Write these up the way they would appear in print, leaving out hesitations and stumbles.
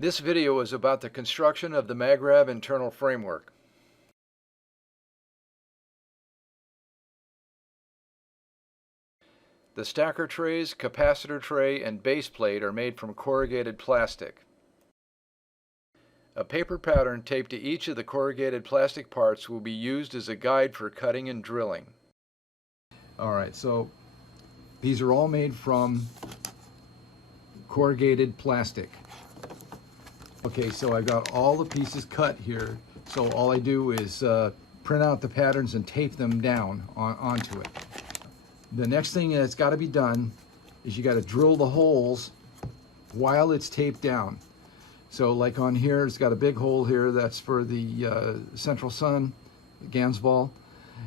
This video is about the construction of the Magrav internal framework. The stacker trays, capacitor tray, and base plate are made from corrugated plastic. A paper pattern taped to each of the corrugated plastic parts will be used as a guide for cutting and drilling. Alright, so these are all made from corrugated plastic. Okay, so I've got all the pieces cut here, so all I do is print out the patterns and tape them down onto it. The next thing that's got to be done is you got to drill the holes while it's taped down. So like on here, it's got a big hole here, that's for the central sun, the Ganzball.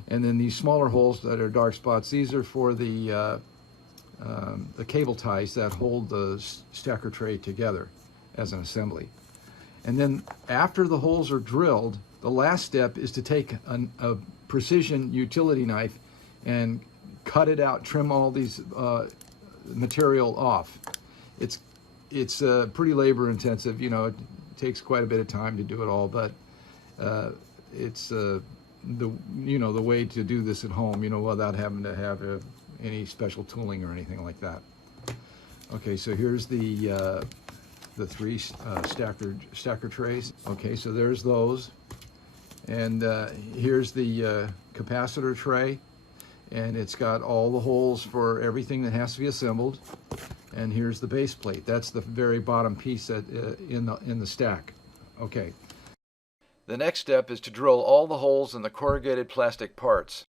And then these smaller holes that are dark spots, these are for the cable ties that hold the stacker tray together as an assembly. And then after the holes are drilled, the last step is to take a precision utility knife and cut it out, trim all these material off. It's pretty labor intensive, you know, it takes quite a bit of time to do it all, but it's the way to do this at home, you know, without having to have any special tooling or anything like that. Okay, so here's the three stacker trays. Okay, so there's those, and here's the capacitor tray, and it's got all the holes for everything that has to be assembled. And here's the base plate. That's the very bottom piece that in the stack. Okay. The next step is to drill all the holes in the corrugated plastic parts.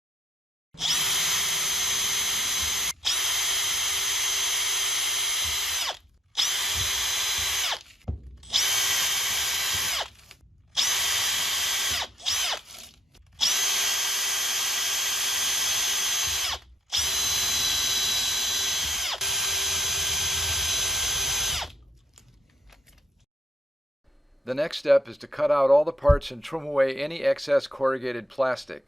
The next step is to cut out all the parts and trim away any excess corrugated plastic.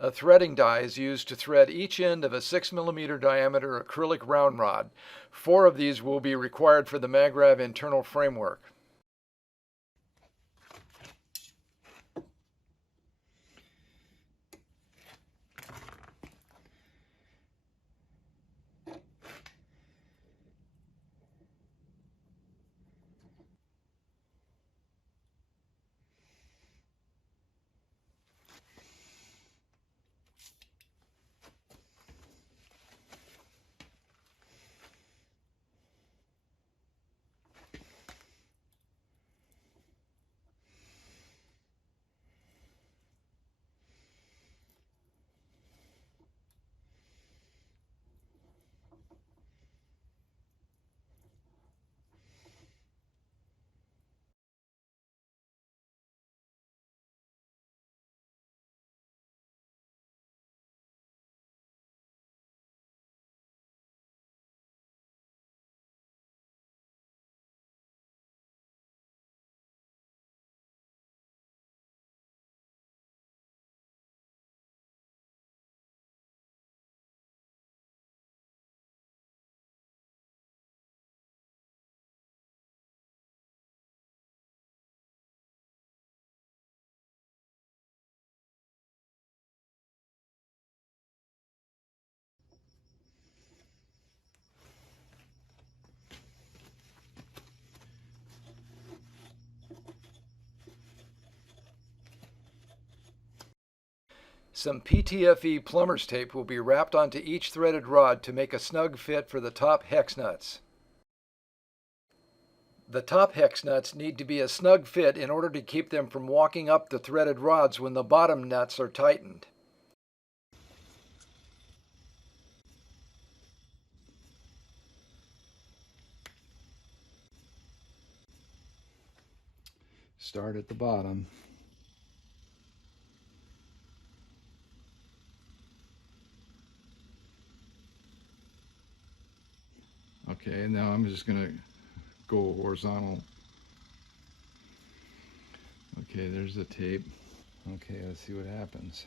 A threading die is used to thread each end of a 6mm diameter acrylic round rod. 4 of these will be required for the Magrav internal framework. Some PTFE plumber's tape will be wrapped onto each threaded rod to make a snug fit for the top hex nuts. The top hex nuts need to be a snug fit in order to keep them from walking up the threaded rods when the bottom nuts are tightened. Start at the bottom. Okay, and now I'm just going to go horizontal. Okay, there's the tape. Okay, let's see what happens.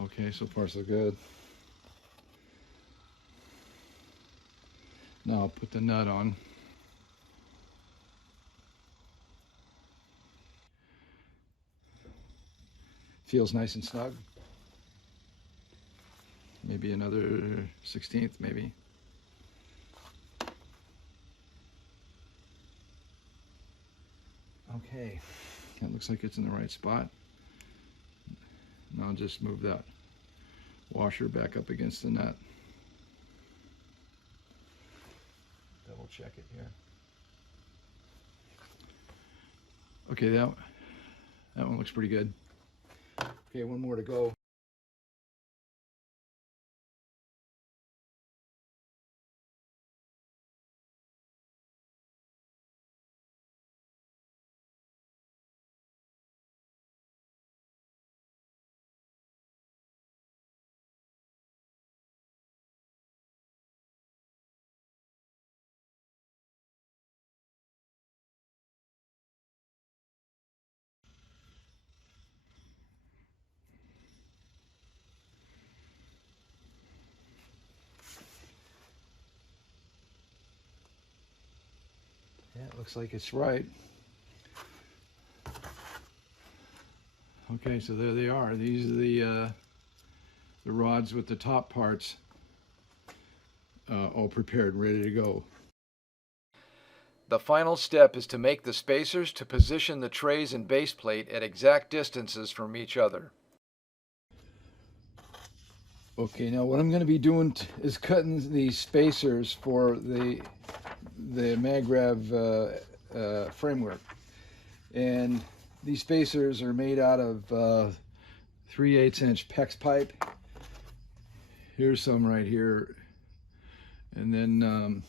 Okay, so far so good. Now I'll put the nut on. Feels nice and snug. Maybe another 16th, maybe. Okay, that looks like it's in the right spot. Now I'll just move that washer back up against the nut. Double check it here. Okay, that one looks pretty good. Okay, one more to go. Yeah, it looks like it's right. Okay, so there they are. These are the rods with the top parts all prepared, ready to go. The final step is to make the spacers to position the trays and base plate at exact distances from each other. Okay, now what I'm going to be doing is cutting the spacers for the Magrav framework. And these spacers are made out of 3/8 inch PEX pipe. Here's some right here. And then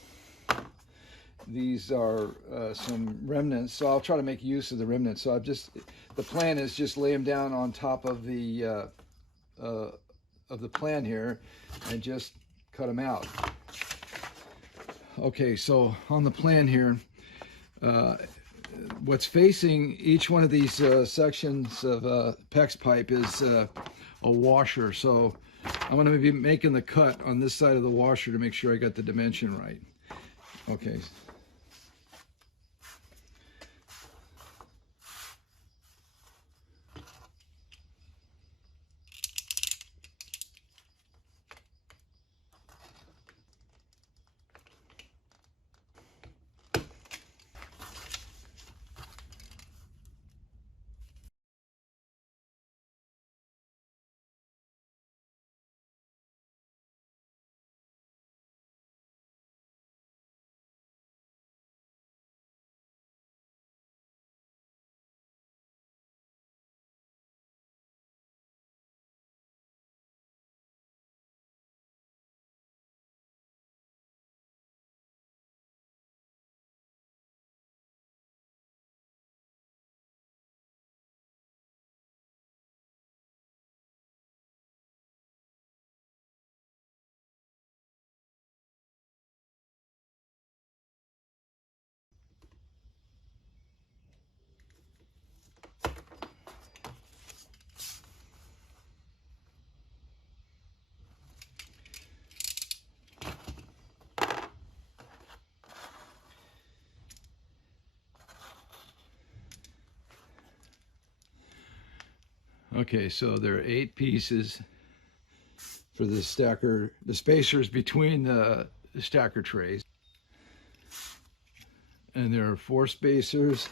these are some remnants. So I'll try to make use of the remnants. So the plan is just lay them down on top of the plan here and just cut them out. Okay, so on the plan here, what's facing each one of these sections of PEX pipe is a washer. So I'm going to be making the cut on this side of the washer to make sure I got the dimension right. Okay. Okay, so there are 8 pieces for the stacker, the spacers between the stacker trays. And there are 4 spacers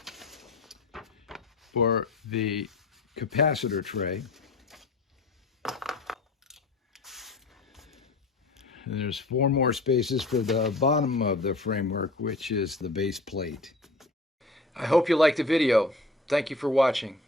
for the capacitor tray. And there's 4 more spaces for the bottom of the framework, which is the base plate. I hope you liked the video. Thank you for watching.